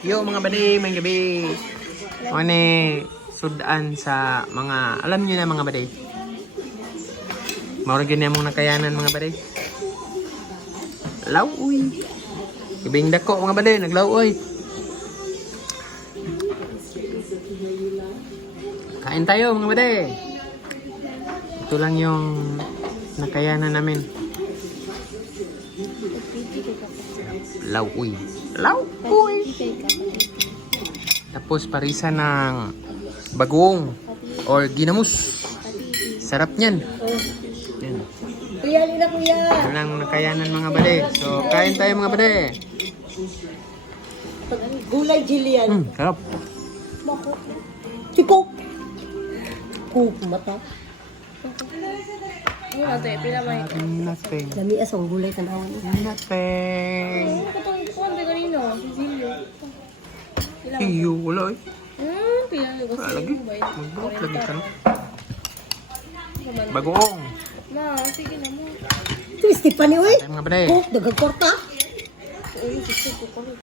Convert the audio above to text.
Yo mga bade, may gabi. Ano sudan sa mga, alam niyo na mga bade. Mauragin niya mong nakayanan mga bade. Law, uy. Ibing dako mga bade, naglaw, uy. Kain tayo mga bade. Ito lang yung nakayanan namin. Law, uy. Law, uy. Tapos parisa ng bagong or ginamos. Sarap niyan. Yan. Kuya, lina kuya. Ito lang nakayanan mga bade. So, kain tayo mga bade. Gulay jillian. Sarap. Chikok. Kuk mata. Ano natin, pinamay. Nothing. Lami asong gulay tanawan. Nothing. Ano ko itong ikuan ba kanino? Cecilio. Iyo, wala eh. Pinamay ko Wala sa lagi. iyo ba? Magbuot lagi ka no? Bagoong. Ma, sige na mo. Ito Stephanie, uy. Tayo mga bade. Kuk, dagang korta. Uy, sige ko ko.